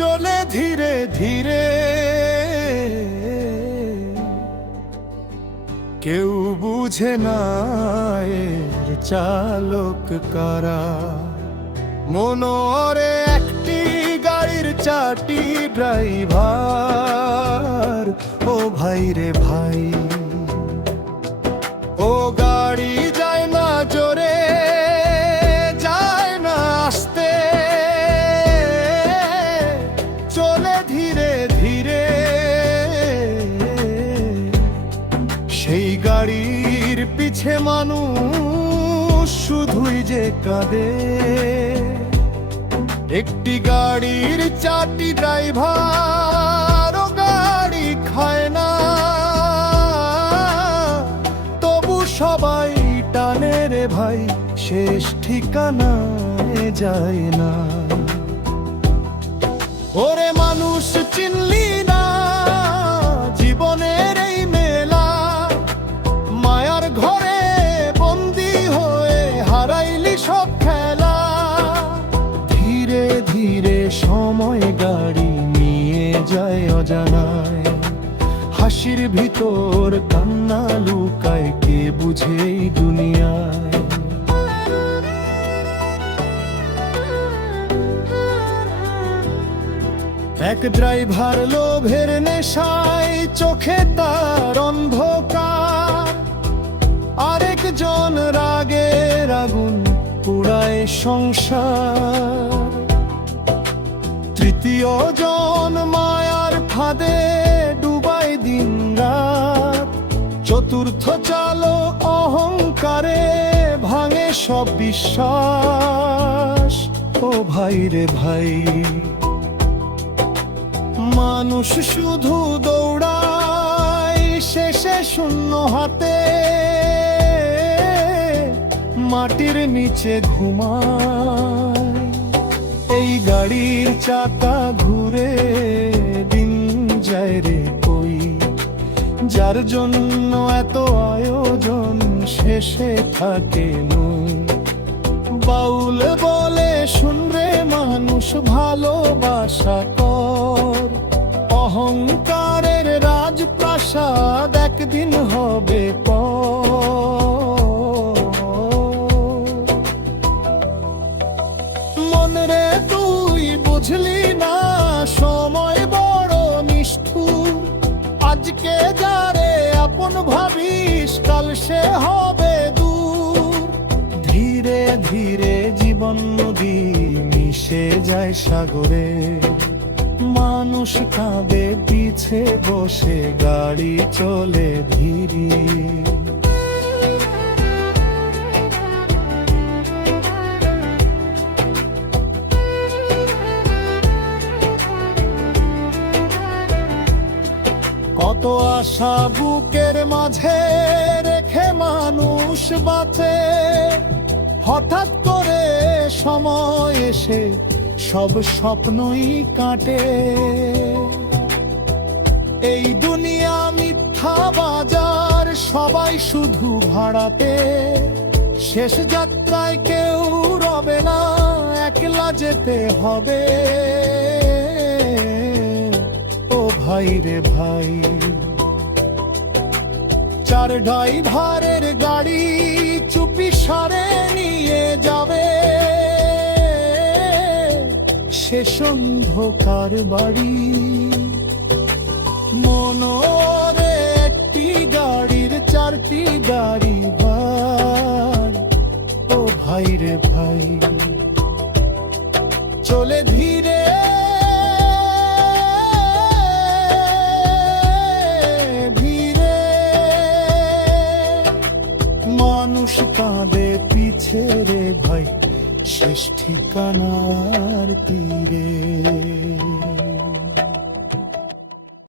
চলে ধীরে ধীরে। কেউ বুঝে না এর চালক কারা। মনোরে একটি গাড়ির চারটি ড্রাইভার। ও ভাই রে ভাই, ও গাড়ি যায় না জোরে, যায় না আস্তে, চলে ধীরে ধীরে। সেই গাড়ির পিছে মানুষ শুধুই যে কাঁদে। একটি গাড়ির চারটি ড্রাইভার, ও গাড়ি খায় না, তবু সবাই টানে রে ভাই, শেষ ঠিকানায় যায় না। ওরে মানুষ চিনলি না জীবনের এই মেলা, মায়ার ঘরে বন্দি হয়ে হারাইলি সব খেলা। ধীরে ধীরে সময় গাড়ি নিয়ে যায় অজানায়, হাসির ভিতর কান্না লুকায়, কে বুঝে এই দুনিয়ায়। এক ড্রাইভার লোভের নেশায়, চোখে তার অন্ধকার, আরেকজন রাগের আগুন পুড়ায় সংসার। তৃতীয় জন মায়ার ফাঁদে ডুবায় দিন রাত। চতুর্থ চালক অহংকারে ভাঙে সব বিশ্বাস। ও ভাই রে ভাই, মানুষ শুধু দৌড়ায়, শেষে শূন্য হাতে মাটির নিচে ঘুমায়। এই গাড়ির চাকা ঘুরে দিন যায় রে কই, যার জন্য এত আয়োজন শেষে থাকে নুই। বাউল বলে শুনরে মানুষ ভালোবাসা কর, অহংকারের রাজপ্রাসাদ একদিন হবে পর। মনে রে তুই বুঝলি না সময় বড় নিষ্ঠুর, আজকে যারে আপন ভাবিস কাল সে হবে দূর। ধীরে ধীরে জীবন নদী মিশে যায় সাগরে, মানুষ কাঁদে পিছে বসে, গাড়ি চলে ধীরে। কত আশা বুকের মাঝে রেখে মানুষ বাঁচে, হঠাৎ করে সময় এসে সব স্বপ্নই কাটে। এই দুনিয়া মিথ্যা বাজার, সবাই শুধু ভাড়াতে। শেষ যাত্রায় কেউ রবে না, একলা যেতে হবে। ও ভাই রে ভাই, চার ড্রাইভারের গাড়ি চুপি সারে নিয়ে যাবে শেষ অন্ধকার বাড়ি। মনোরে একটি গাড়ির চারটি গাড়ি ভার। ও ভাই রে ভাই, চলে ধীরে ধীরে, মানুষ কাঁদে পিছে রে ভাই, শেষ ঠিকানা